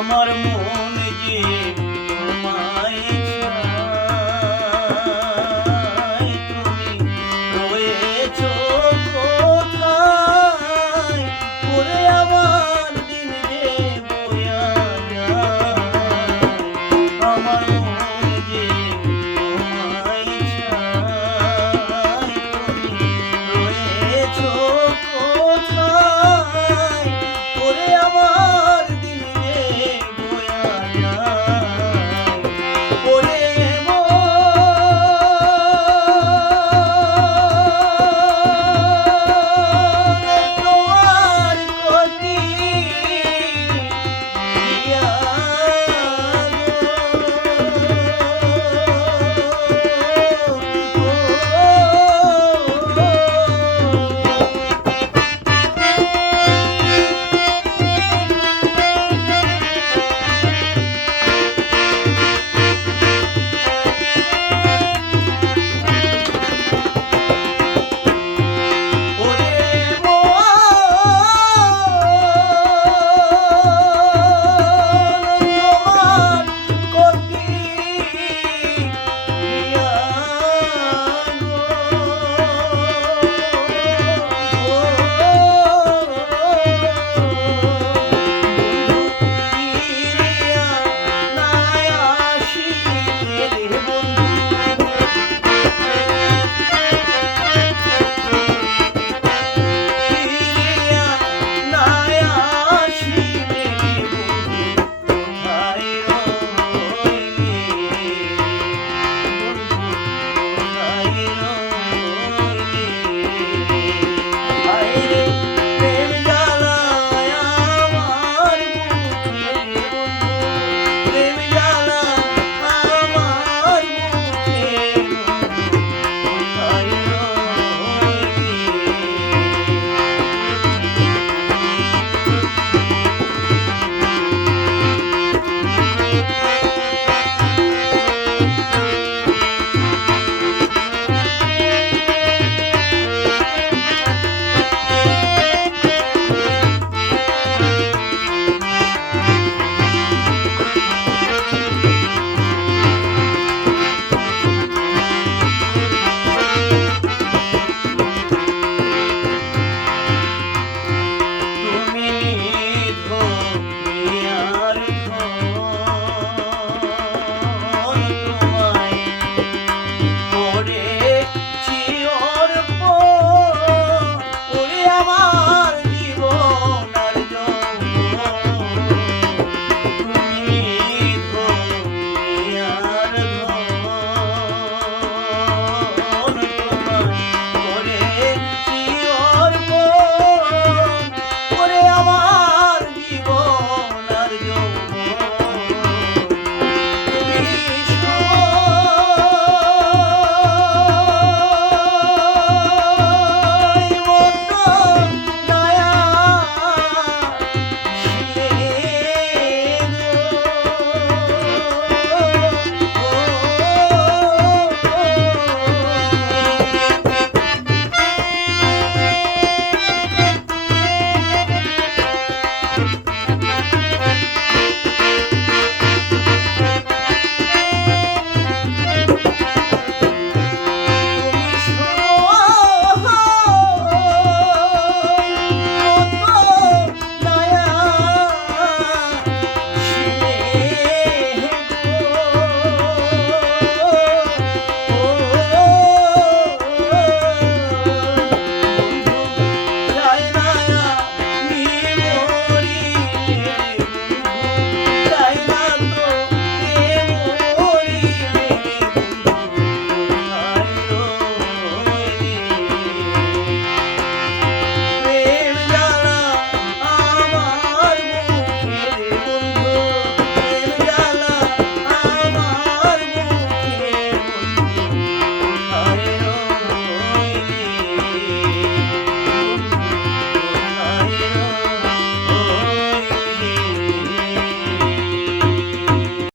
আমার